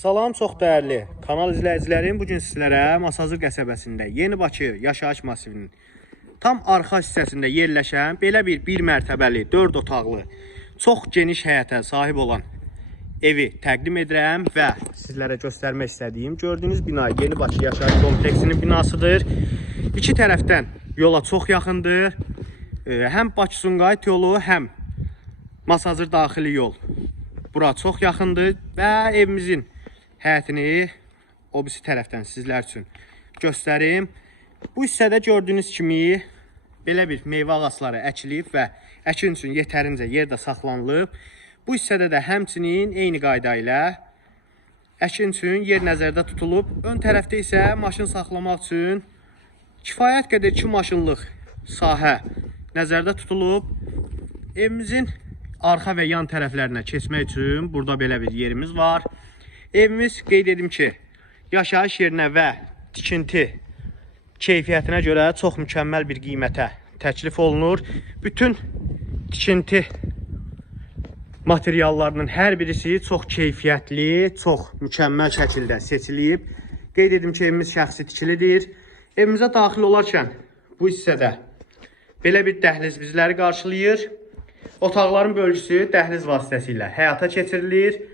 Salam çox dəyərli kanal izləyicilərim. Bu gün sizlərə Masazır qəsəbəsində Yeni Bakı yaşayış massivinin tam arxa hissəsində yerləşən belə bir bir mərtəbəli, 4 otaqlı, çox geniş həyətə sahib olan evi təqdim edirəm və sizlərə göstərmək istədiyim gördüyünüz bina Yeni Bakı yaşayış kompleksinin binasıdır. İki tərəfdən yola çox yaxındır. Həm Bakı-Sumqayıt yolu, həm Masazır daxili yol. Bura çox yaxındır və evimizin həyətini o birisi tərəfdən sizlər üçün göstərim. Bu hissədə gördüyünüz kimi belə bir meyvə ağacları əkilib və əkin üçün yetərincə yerdə saxlanılıb. Bu hissədə də həmçinin eyni qayda ilə əkin üçün yer nəzərdə tutulub. Ön tərəfdə isə maşın saxlamaq üçün kifayət qədər 2 maşınlıq sahə nəzərdə tutulub. Evimizin arxa və yan tərəflərinə keçmək üçün burada belə bir yerimiz var. Evimiz qeyd edim ki, yaşayış yerinə və tikinti keyfiyyətinə görə çox mükəmməl bir qiymətə təklif olunur. Bütün tikinti materiallarının hər birisi çox keyfiyyətli, çox mükəmməl şəkildə seçilib. Qeyd edim ki, evimiz şəxsi tikilidir. Evimizə daxil olarkən bu hissədə belə bir dəhliz bizləri qarşılayır. Otaqların bölgüsü dəhliz vasitəsilə həyata keçirilir.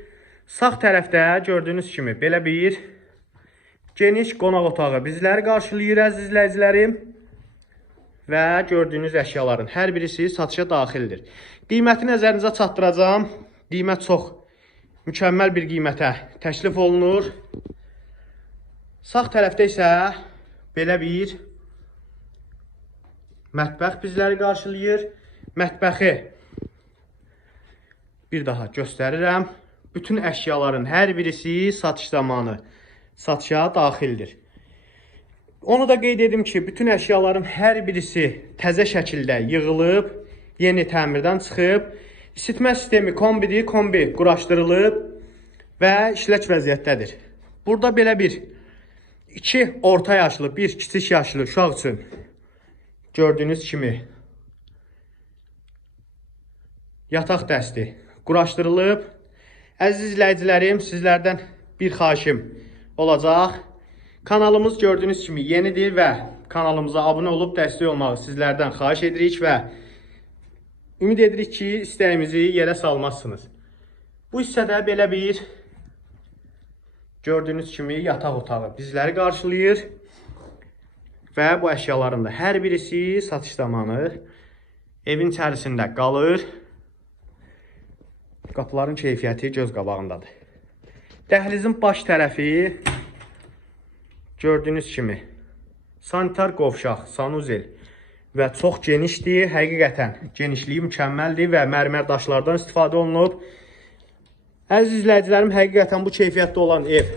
Sağ tərəfdə gördüyünüz kimi belə bir geniş qonaq otağı bizləri qarşılayır əziz izləyicilərim. Və gördüyünüz əşyaların hər birisi satışa daxildir. Qiyməti nəzərinizə çatdıracağam. Qiymət çox mükəmməl bir qiymətə təklif olunur. Sağ tərəfdə isə belə bir mətbəx bizləri qarşılayır. Mətbəxi bir daha göstərirəm. Bütün əşyaların hər birisi satış zamanı satışa daxildir. Onu da qeyd edim ki, bütün əşyaların hər birisi təzə şəkildə yığılıb, yeni təmirdən çıxıb, isitmə sistemi kombidir, kombi quraşdırılıb və işlək vəziyyətdədir. Burada belə bir iki orta yaşlı, bir kiçik yaşlı uşaq üçün gördüyünüz kimi yataq dəsti quraşdırılıb. Əziz izləyicilərim, sizlərdən bir xahişim olacaq. Kanalımız gördüyünüz kimi yenidir və kanalımıza abunə olub dəstək olmağı sizlərdən xahiş edirik və ümid edirik ki, istəyimizi yerə salmazsınız. Bu hissədə belə bir gördüyünüz kimi yataq otağı bizləri qarşılayır və bu əşyaların da hər birisi satış zamanı evin içərisində qalır. Qapıların keyfiyyəti göz qabağındadır. Dəhlizin baş tərəfi gördüyünüz kimi sanitar qovşaq, sanuzel və çox genişdir. Həqiqətən genişliyi mükəmməldir və mərmər daşlardan istifadə olunub. Əziz izləyicilərim, həqiqətən bu keyfiyyətdə olan ev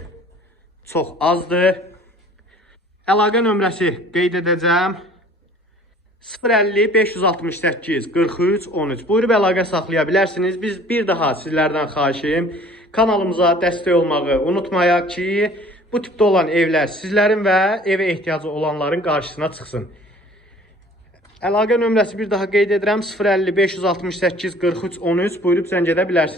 çox azdır. Əlaqə nömrəsi qeyd edəcəm. 050 568 43 13. Buyurub əlaqə saxlaya bilərsiniz. Biz bir daha sizlərdən xahişim kanalımıza dəstək olmağı unutmayaq ki, bu tipdə olan evlər sizlərin və evə ehtiyacı olanların qarşısına çıxsın. Əlaqə nömrəsi bir daha qeyd edirəm. 050 568 43 13. Buyurub zəng edə bilərsiniz.